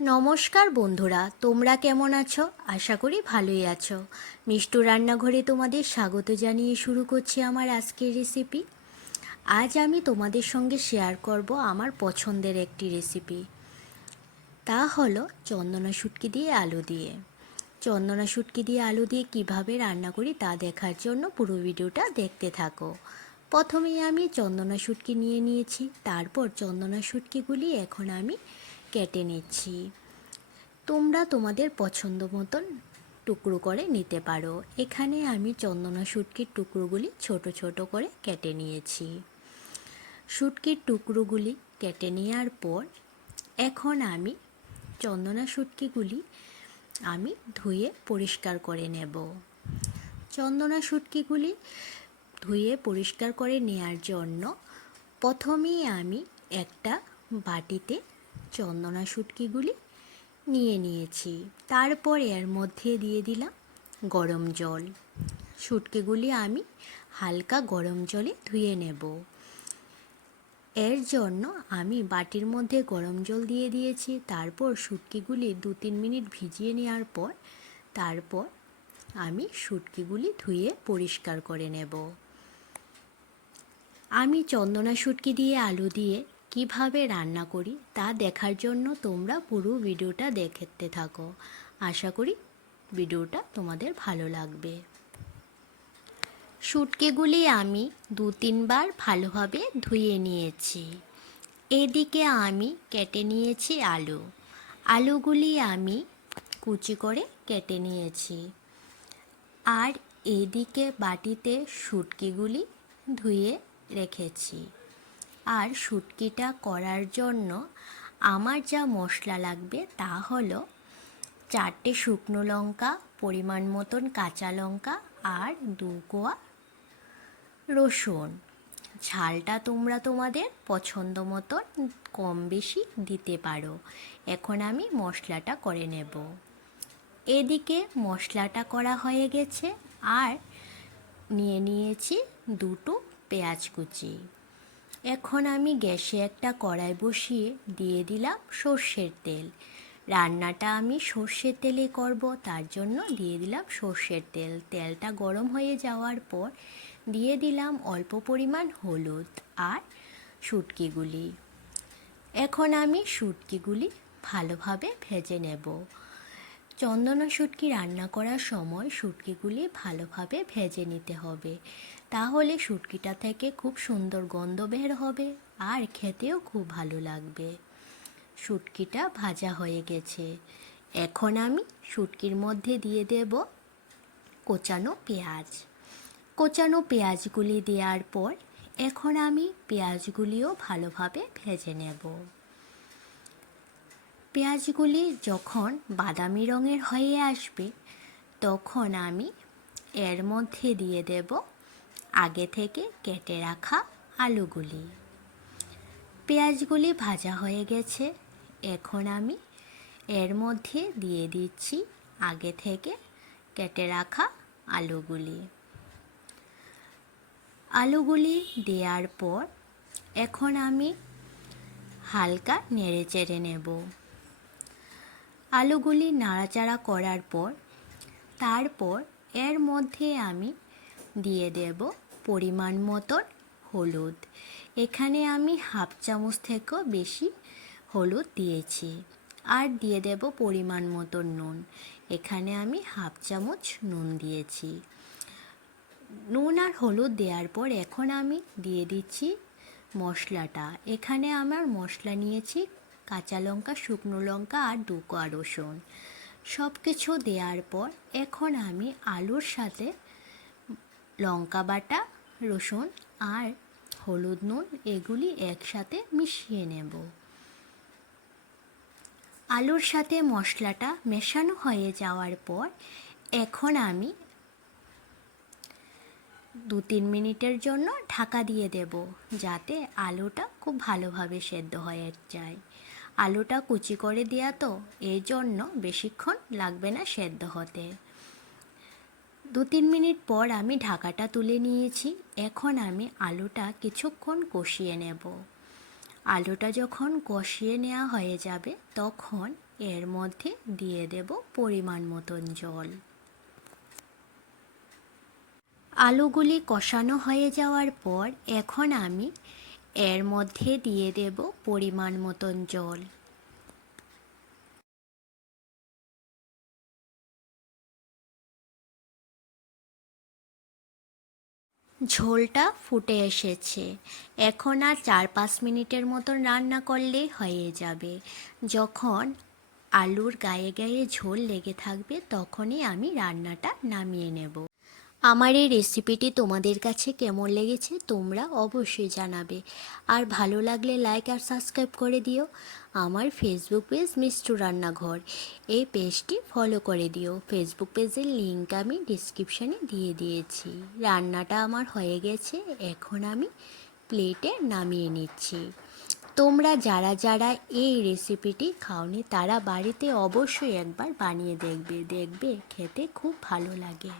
নমস্কার বন্ধুরা, তোমরা কেমন আছো? আশা করি ভালোই আছো। মিষ্টু রান্নাঘরে তোমাদের স্বাগত জানিয়ে শুরু করছি আমার আজকের রেসিপি। আজ আমি তোমাদের সঙ্গে শেয়ার করব আমার পছন্দের একটি রেসিপি। তা হলো চন্দনা শুটকি দিয়ে আলু দিয়ে। চন্দনা শুটকি দিয়ে আলু দিয়ে কিভাবে রান্না করি তা দেখার জন্য পুরো ভিডিওটা দেখতে থাকো। প্রথমেই আমি চন্দনা শুটকি নিয়ে নিয়েছি, তারপর চন্দনা শুটকিগুলি এখন আমি কেটে নিচ্ছি। তোমরা তোমাদের পছন্দ মতন টুকরো করে নিতে পারো। এখানে আমি চন্দনা শুটকির টুকরোগুলি ছোট ছোট করে কেটে নিয়েছি। শুটকির টুকরোগুলি কেটে নেওয়ার পর এখন আমি চন্দনা শুটকিগুলি আমি ধুয়ে পরিষ্কার করে নেব। চন্দনা শুটকিগুলি ধুয়ে পরিষ্কার করে নেওয়ার জন্য প্রথমেই আমি একটা বাটিতে চন্দনা শুটকিগুলি নিয়ে নিয়েছি। তারপর এর মধ্যে দিয়ে দিলাম গরম জল। শুটকিগুলি আমি হালকা গরম জলে ধুয়ে নেব। এর জন্য আমি বাটির মধ্যে গরম জল দিয়ে দিয়েছি। তারপর শুটকিগুলি 2-3 মিনিট ভিজিয়ে নেওয়ার পর তারপর আমি শুটকিগুলি ধুয়ে পরিষ্কার করে নেব। আমি চন্দনা শুটকি দিয়ে আলু দিয়ে কিভাবে রান্না করি তা দেখার জন্য তোমরা পুরো ভিডিওটা দেখতে থাকো। আশা করি ভিডিওটা তোমাদের ভালো লাগবে। শুটকিগুলি আমি 2-3 বার ভালোভাবে ধুয়ে নিয়েছি। এদিকে আমি কেটে নিয়েছি আলু। আলুগুলি আমি কুচি করে কেটে নিয়েছি। আর এদিকে বাটিতে শুটকিগুলি ধুয়ে রেখেছি। আর শুটকিটা করার জন্য আমার যা মশলা লাগবে তা হলো 4টে শুকনো লঙ্কা, পরিমাণ মতন কাঁচা লঙ্কা আর 2 কোয়া রসুন। ঝালটা তোমরা তোমাদের পছন্দ মতন কম বেশি দিতে পারো। এখন আমি মশলাটা করে নেব। এদিকে মশলাটা করা হয়ে গেছে। আর নিয়ে নিয়েছি 2টো পেঁয়াজ কুচি। এখন আমি গ্যাসে একটা কড়াই বসিয়ে দিয়ে দিলাম সর্ষের তেল। রান্নাটা আমি সর্ষের তেলে করব, তার জন্য দিয়ে দিলাম সর্ষের তেল। তেলটা গরম হয়ে যাওয়ার পর দিয়ে দিলাম অল্প পরিমাণ হলুদ আর শুটকিগুলি। এখন আমি শুটকিগুলি ভালোভাবে ভেজে নেব। চন্দনা শুটকি রান্না করার সময় শুটকিগুলি ভালোভাবে ভেজে নিতে হবে, তাহলে শুটকিটা থেকে খুব সুন্দর গন্ধ বের হবে আর খেতেও খুব ভালো লাগবে। শুটকিটা ভাজা হয়ে গেছে। এখন আমি শুটকির মধ্যে দিয়ে দেব কোচানো পেঁয়াজ। কোচানো পেঁয়াজগুলি দেওয়ার পর এখন আমি পেঁয়াজগুলিও ভালোভাবে ভেজে নেব। পেঁয়াজগুলি যখন বাদামি রঙের হয়ে আসবে তখন আমি এর মধ্যে দিয়ে দেব আগে থেকে কেটে রাখা আলুগুলি। পেঁয়াজগুলি ভাজা হয়ে গেছে। এখন আমি এর মধ্যে দিয়ে দিচ্ছি আগে থেকে কেটে রাখা আলুগুলি। আলুগুলি দেওয়ার পর এখন আমি হালকা নেড়ে চেড়ে নেব। আলুগুলি নাড়াচাড়া করার পর তারপর এর মধ্যে আমি দিয়ে দেব পরিমাণ মতন হলুদ। এখানে আমি 1/2 চামচ থেকেও বেশি হলুদ দিয়েছি। আর দিয়ে দেব পরিমাণ মতন নুন। এখানে আমি 1/2 চামচ নুন দিয়েছি। নুন আর হলুদ দেওয়ার পর এখন আমি দিয়ে দিচ্ছি মশলাটা। এখানে আমার মশলা নিয়েছি কাঁচা লঙ্কা, শুকনো লঙ্কা আর 2 কোয়া রসুন। সব কিছু দেওয়ার পর এখন আমি আলুর সাথে লঙ্কা বাটা, রসুন আর হলুদ, নুন এগুলি একসাথে মিশিয়ে নেব। আলুর সাথে মশলাটা মেশানো হয়ে যাওয়ার পর এখন আমি 2-3 মিনিটের জন্য ঢাকা দিয়ে দেব, যাতে আলুটা খুব ভালোভাবে সেদ্ধ হয়ে যায়। আলুটা কুচি করে দেওয়া তো, এই জন্য বেশিক্ষণ লাগবে না সেদ্ধ হতে। 2-3 মিনিট পর আমি ঢাকাটা তুলে নিয়েছি। এখন আমি আলুটা কিছুক্ষণ কষিয়ে নেব। আলুটা যখন কষিয়ে নেওয়া হয়ে যাবে তখন এর মধ্যে দিয়ে দেব পরিমাণ মতন জল। আলুগুলি কষানো হয়ে যাওয়ার পর এখন আমি এর মধ্যে দিয়ে দেব পরিমাণ মতন জল। ঝোলটা ফুটে এসেছে, এখন আর 4-5 মিনিটের মতন রান্না করলেই হয়ে যাবে। যখন আলুর গায়ে গায়ে ঝোল লেগে থাকবে তখনই আমি রান্নাটা নামিয়ে নেব। আমার এই রেসিপিটি তোমাদের কাছে কেমন লেগেছে তোমরা অবশ্যই জানাবে, আর ভালো লাগলে লাইক আর সাবস্ক্রাইব করে দিও। আমার ফেসবুক পেজ মিষ্টু রান্নাঘর, এই পেজটি ফলো করে দিও। ফেসবুক পেজের লিংক আমি ডিসক্রিপশানে দিয়ে দিয়েছি। রান্নাটা আমার হয়ে গেছে, এখন আমি প্লেটে নামিয়ে নিচ্ছি। তোমরা যারা যারা এই রেসিপিটি খাওনি তারা বাড়িতে অবশ্যই একবার বানিয়ে দেখবে, দেখবে খেতে খুব ভালো লাগে।